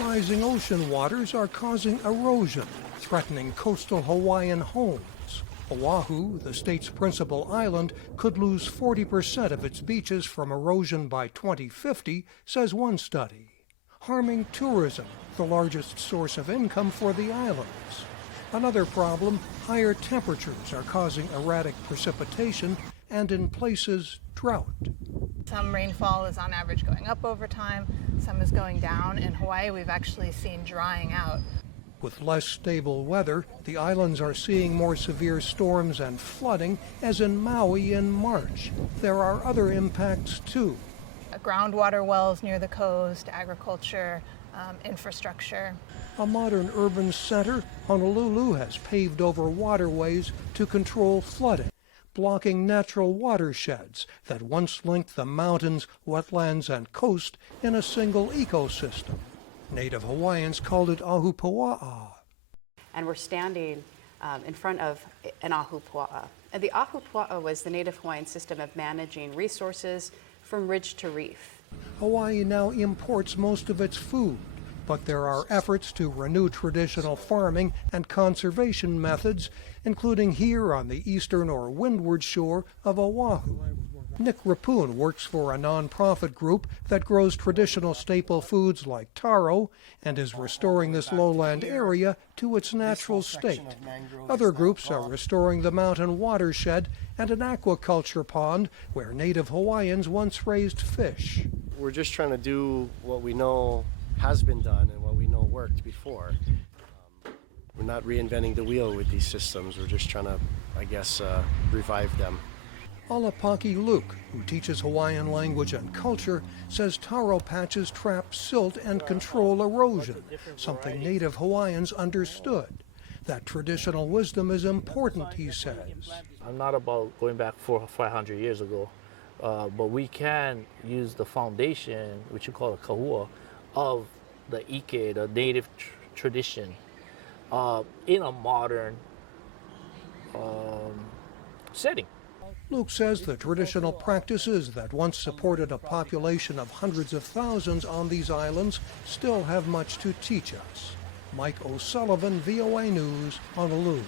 Rising ocean waters are causing erosion, threatening coastal Hawaiian homes. Oahu, the state's principal island, could lose 40% of its beaches from erosion by 2050, says one study, harming tourism, the largest source of income for the islands. Another problem, higher temperatures are causing erratic precipitation and, in places, drought. Some rainfall is on average going up over time, some is going down. In Hawaii, we've actually seen drying out. With less stable weather, the islands are seeing more severe storms and flooding, as in Maui in March. There are other impacts, too. Groundwater wells near the coast, agriculture, infrastructure. A modern urban center, Honolulu has paved over waterways to control flooding, blocking natural watersheds that once linked the mountains, wetlands, and coast in a single ecosystem. Native Hawaiians called it ahupua'a. And we're standing in front of an ahupua'a. And the ahupua'a was the Native Hawaiian system of managing resources from ridge to reef. Hawaii now imports most of its food, but there are efforts to renew traditional farming and conservation methods, including here on the eastern or windward shore of Oahu. Nick Rapun works for a nonprofit group that grows traditional staple foods like taro and is restoring this lowland area to its natural state. Other groups are restoring the mountain watershed and an aquaculture pond where Native Hawaiians once raised fish. We're just trying to do what we know has been done and what we know worked before. We're not reinventing the wheel with these systems. We're just trying to, revive them. Alapaki Luke, who teaches Hawaiian language and culture, says taro patches trap silt and control erosion, something Native Hawaiians understood. That traditional wisdom is important, he says. I'm not about going back 400 or 500 years ago, but we can use the foundation, which you call a kahua, of the ike, the native tradition, in a modern setting. Luke says the traditional practices that once supported a population of hundreds of thousands on these islands still have much to teach us. Mike O'Sullivan, VOA News, Honolulu.